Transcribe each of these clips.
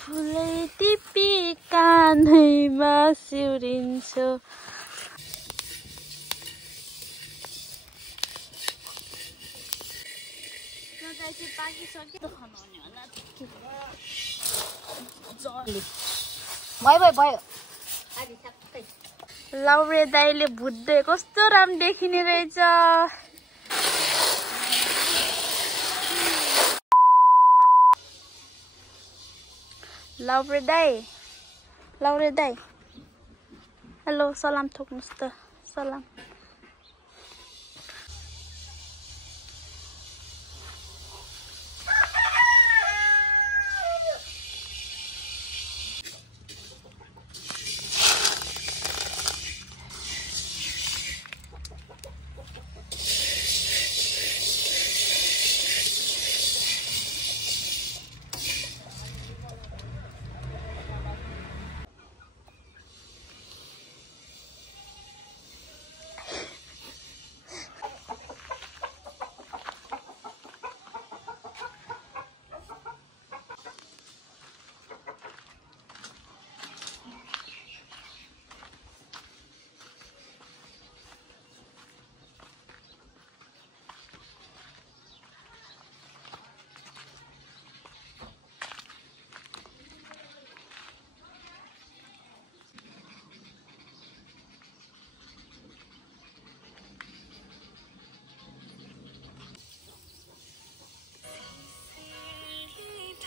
फुलै टिपी कान्हैमा सिउरिन्छु। लाउरे दाइले भुट्दै कस्तो राम्रो देखिने रहेछ। लाउरे दाइ हेलो सलाम ठोक्नुस् त सलाम।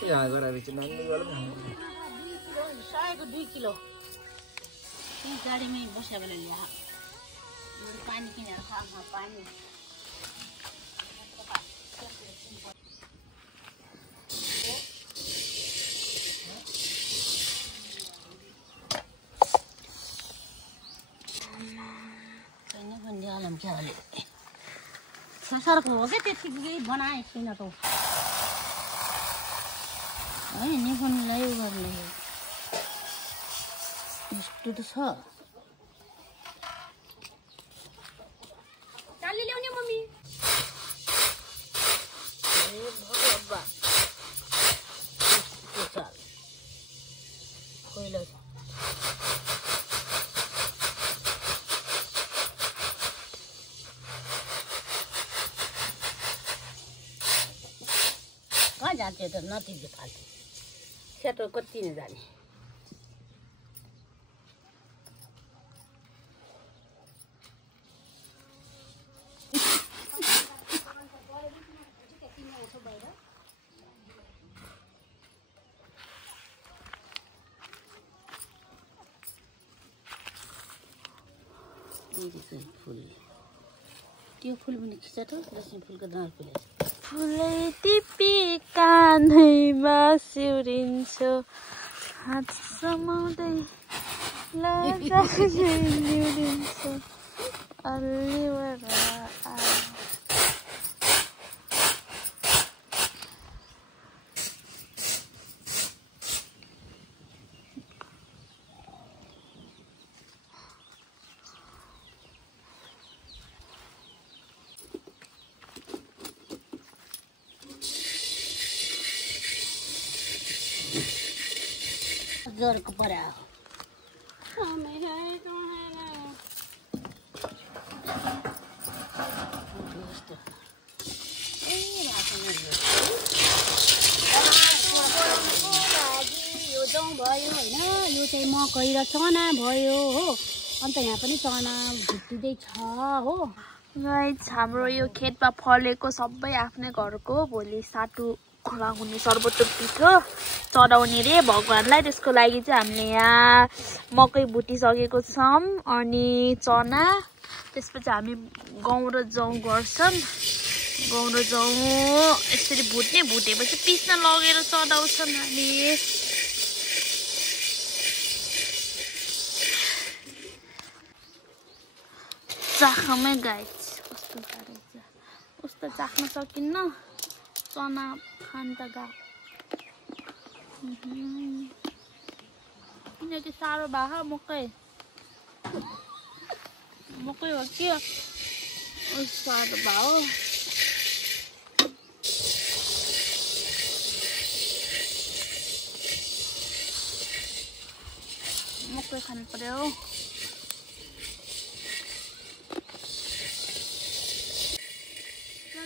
यहाँ गएर बेच्नु नानी गरौँ न 2 किलो यही गाडीमै बस्यो भने यहाँ पानी किनेर खामा पानी छैन भन्ने आलम क्या होला संसारको हो के त्यतिकै बनाए छैन त है नि फोनलाई गर्ने यस्तो त छ चाली ल्याउने मम्मी ए भगवा यस्तो चाल कोइला कहाँ जान्थ्यो त नतिजे फाल्थ्यो सेतो कति नै जाने फुल त्यो फुल पनि खिच त लक्ष्मी फुलको दाल फुल फुलै टिपी कान्हैमा सिउरिन्छु हात समाउँदै लागिदिन्छु अल्लिवरा जोरको पर्या भयो होइन यो चाहिँ मकै र चना भयो हो अन्त यहाँ पनि चना भुटिँदै छ हो गाइस हाम्रो यो खेतमा फलेको सबै आफ्नै घरको भोलि साटु खुवाउने सर्बोत्तम पिठो चढाउने रे भगवानलाई त्यसको लागि चाहिँ हामीले यहाँ मकै भुटिसकेको छौँ अनि चना त्यसपछि हामी गहुँ र जौ गर्छन् गहुँ र जौ यसरी भुटेपछि पिस्न लगेर चढाउँछन् हामी चाखमै गाइस कस्तो रहेछ उस्तो चाख्न सकिन्न चना खान त किनकि साह्रो भएको मकै हो के साह्रो भयो मकै खानु पर्यो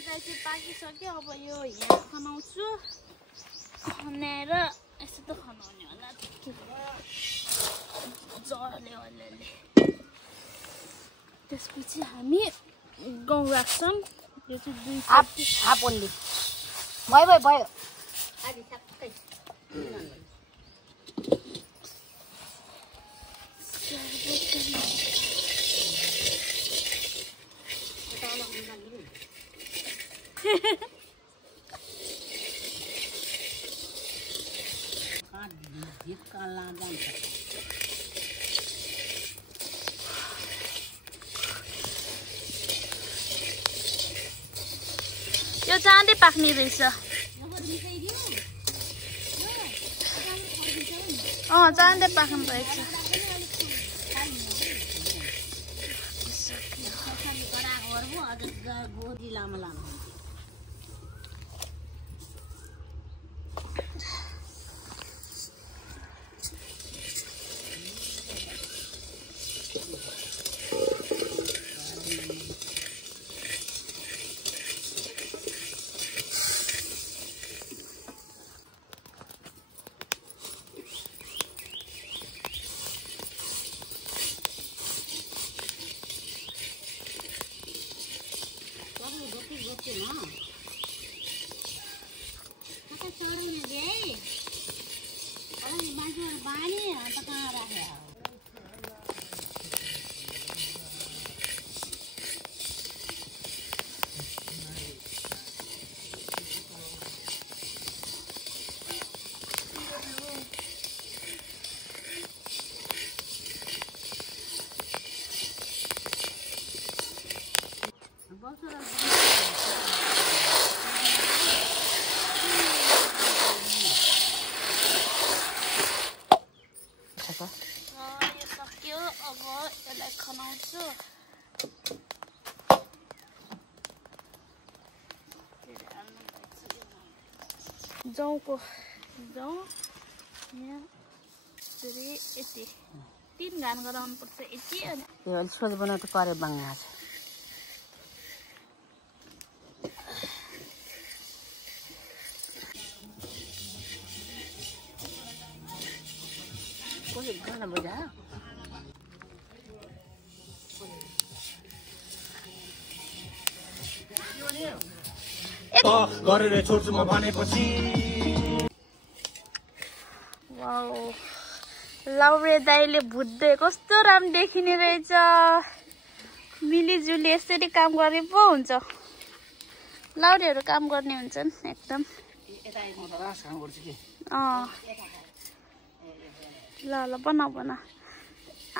चाहिँ पाकिसक्यो अब यो यहाँ खनाउँछु खनाएर यसो त खनाउने होला जरले अलिअलि त्यसपछि हामी गहुँ राख्छौँ यो चाहिँ 2 हाफ ओन्ली भयो भयो आदि सबै यो चाँडै पाक्ने रहेछ चाँडै पाक्नु रहेछ जौको जौ यहाँ यति 3 घान गराउनु पर्छ यति अनि यो अलि सोझ बनाउनु पर्यो बाङ्गा छ कोही गाना बजा गरेर छोड्छु म भनेपछि वाउ लाउरे दाइले भुट्दै कस्तो राम्रो देखिने रहेछ मिलिजुली यसरी काम गरे पो हुन्छ लाउरेहरू काम गर्ने हुन्छन् एकदम ल ल बनाऊ बना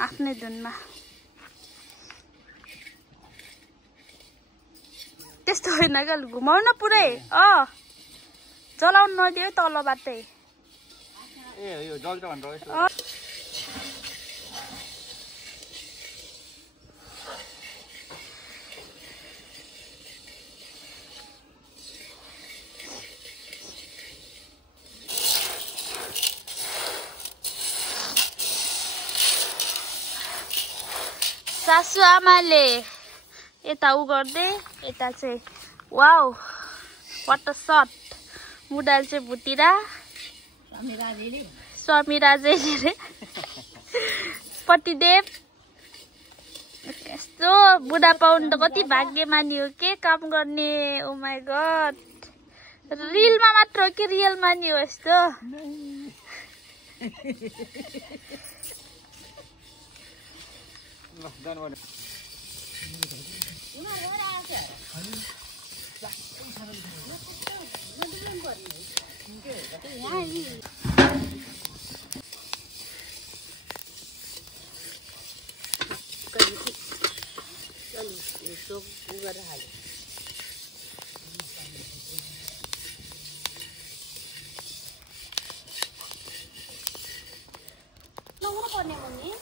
आफ्नै धुनमा त्यस्तो होइन क्या घुमाउनु न पुरै जलाउनु नदियो तलबाटै सासु आमाले यता उ गर्दै यता चाहिँ वाउ वाट अ शट मुडाल चाहिँ भुटिरा स्वामी राजेले पतिदेव यस्तो बुढा पाउनु त कति भाग्यमानी हो के काम गर्ने ओ माई गड रिलमा मात्र हो कि रियलमा नि हो यस्तो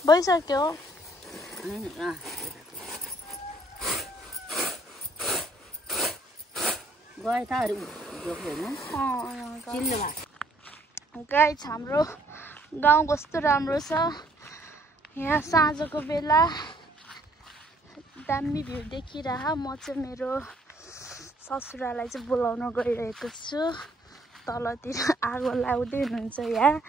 भइसक्यो गए त अरू चिल्लो गाइस हाम्रो गाउँ कस्तो राम्रो छ यहाँ साँझको बेला दामी भ्यू देखिरह म चाहिँ मेरो ससुरालाई चाहिँ बोलाउन गइरहेको छु तलतिर आगो लाउँदै हुनुहुन्छ यहाँ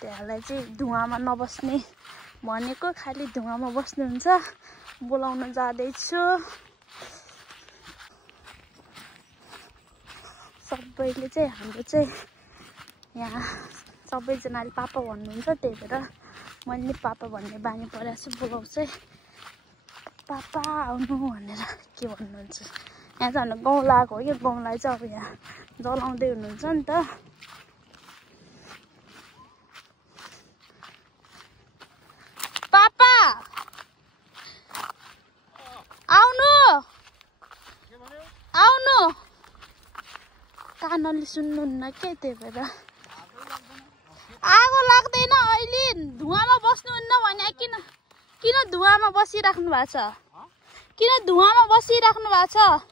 त्यहाँलाई चाहिँ धुवामा नबस्ने भनेको खालि धुवामा बस्नुहुन्छ बोलाउन जाँदैछु सबैले चाहिँ हाम्रो चाहिँ यहाँ सबैजनाले पापा भन्नुहुन्छ त्यही भएर मैले पापा भन्ने बानी परेको छु बोलाउँछु पापा आउनु भनेर के भन्नुहुन्छ यहाँ चाहिँ हाम्रो गाउँ लागेको हो कि गाउँलाई चाहिँ अब यहाँ जलाउँदै हुनुहुन्छ नि त पापा आउनु आउनु कानले सुन्नुहुन्न के त्यही भएर आगो लाग्दैन अहिले धुवामा बस्नुहुन्न भने किन किन धुवामा बसिराख्नु भएको छ किन धुवामा बसिराख्नु भएको छ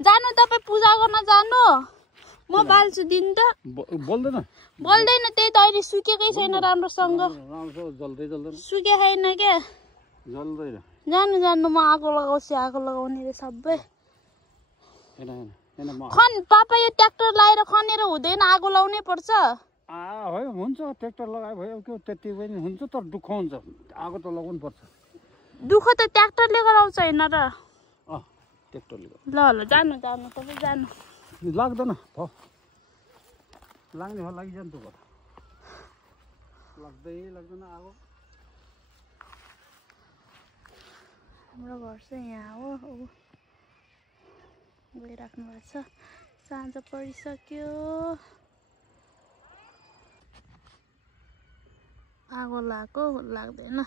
जानु तपाईँ पूजा गर्न जानु म बाल्छु दिन त बोल्दैन त्यही त अहिले सुकेकै छैन राम्रोसँग सुके छैन क्या जानु जानु म आगो लगाउँछु आगो लगाउने रे सबै खन पापा यो ट्र्याक्टर लाएर खनेर हुँदैन आगो लाउनै पर्छ होइन हुन्छ ट्र्याक्टर लगायो भयो के त्यति पनि हुन्छ तर दुःख हुन्छ आगो त लगाउनु पर्छ दुःख त ट्र्याक्टरले गराउँछ होइन र ट्र्याक्टरले ल ल जानु जानु तपाईँ जानु लाग्दैन लाग्ने हो लागिजान्छ लाग्दैन आगो हाम्रो घर चाहिँ यहाँ हो गइराख्नु भएको छ साँझ परिसक्यो आगो लाग्यो लाग्दैन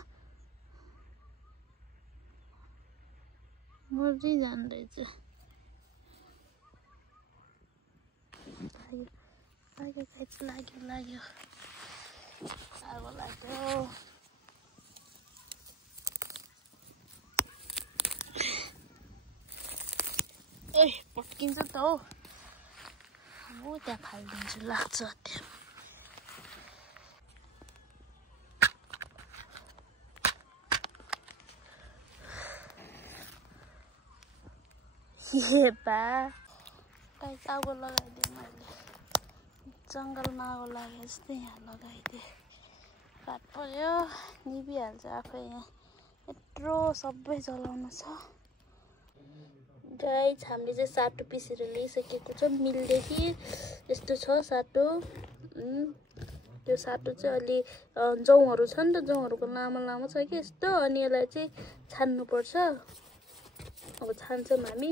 मर्जी जाँदैछ लाग्यो आगो लाग्यो ए पट्किन्छ त हौ म त्यहाँ फालिदिन्छु लाग्छ त्यहाँ आगो लगाइदिएँ मैले जङ्गलमा आगो लागे जस्तै यहाँ लगाइदिएँ काट पर्यो निभिहाल्छ आफै यहाँ यत्रो सबै जलाउन छ गाइस हामीले चाहिँ साटो पिसेर ल्याइसकेको छ मिलदेखि यस्तो छ साटो त्यो साटो चाहिँ अलि जौहरू छ नि त जौहरूको लामो लामो छ कि यस्तो अनि यसलाई चाहिँ छान्नुपर्छ अब छान्छौँ हामी